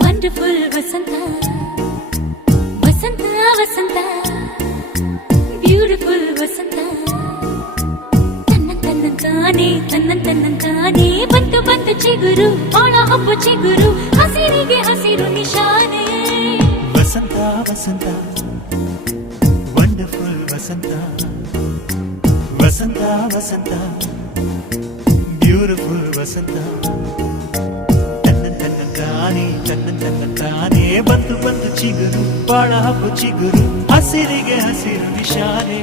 wonderful ವಸಂತ ವಸಂತ ವಸಂತ beautiful ವಸಂತ ತನ್ನಂತಾನೆ ಬಂತು ಬಂತು ಚಿಗುರು ಒಳ ಹಬ್ಬ ಚಿಗುರು ಹಸಿರಿಗೆ ಹಸಿರು ನಿಶಾನೆ ವಸಂತ ವಸಂತ ವಂಡರ್ಫುಲ್ ವಸಂತ ವಸಂತ ವಸಂತ ಬ್ಯೂಟಿಫುಲ್ ವಸಂತ ತನ್ನಂತಾನೆ ಬಂತು ಬಂತು ಚಿಗುರು ಬಾಳ ಹಬ್ಬ ಚಿಗುರು ಹಸಿರಿಗೆ ಹಸಿರು ನಿಶಾನೆ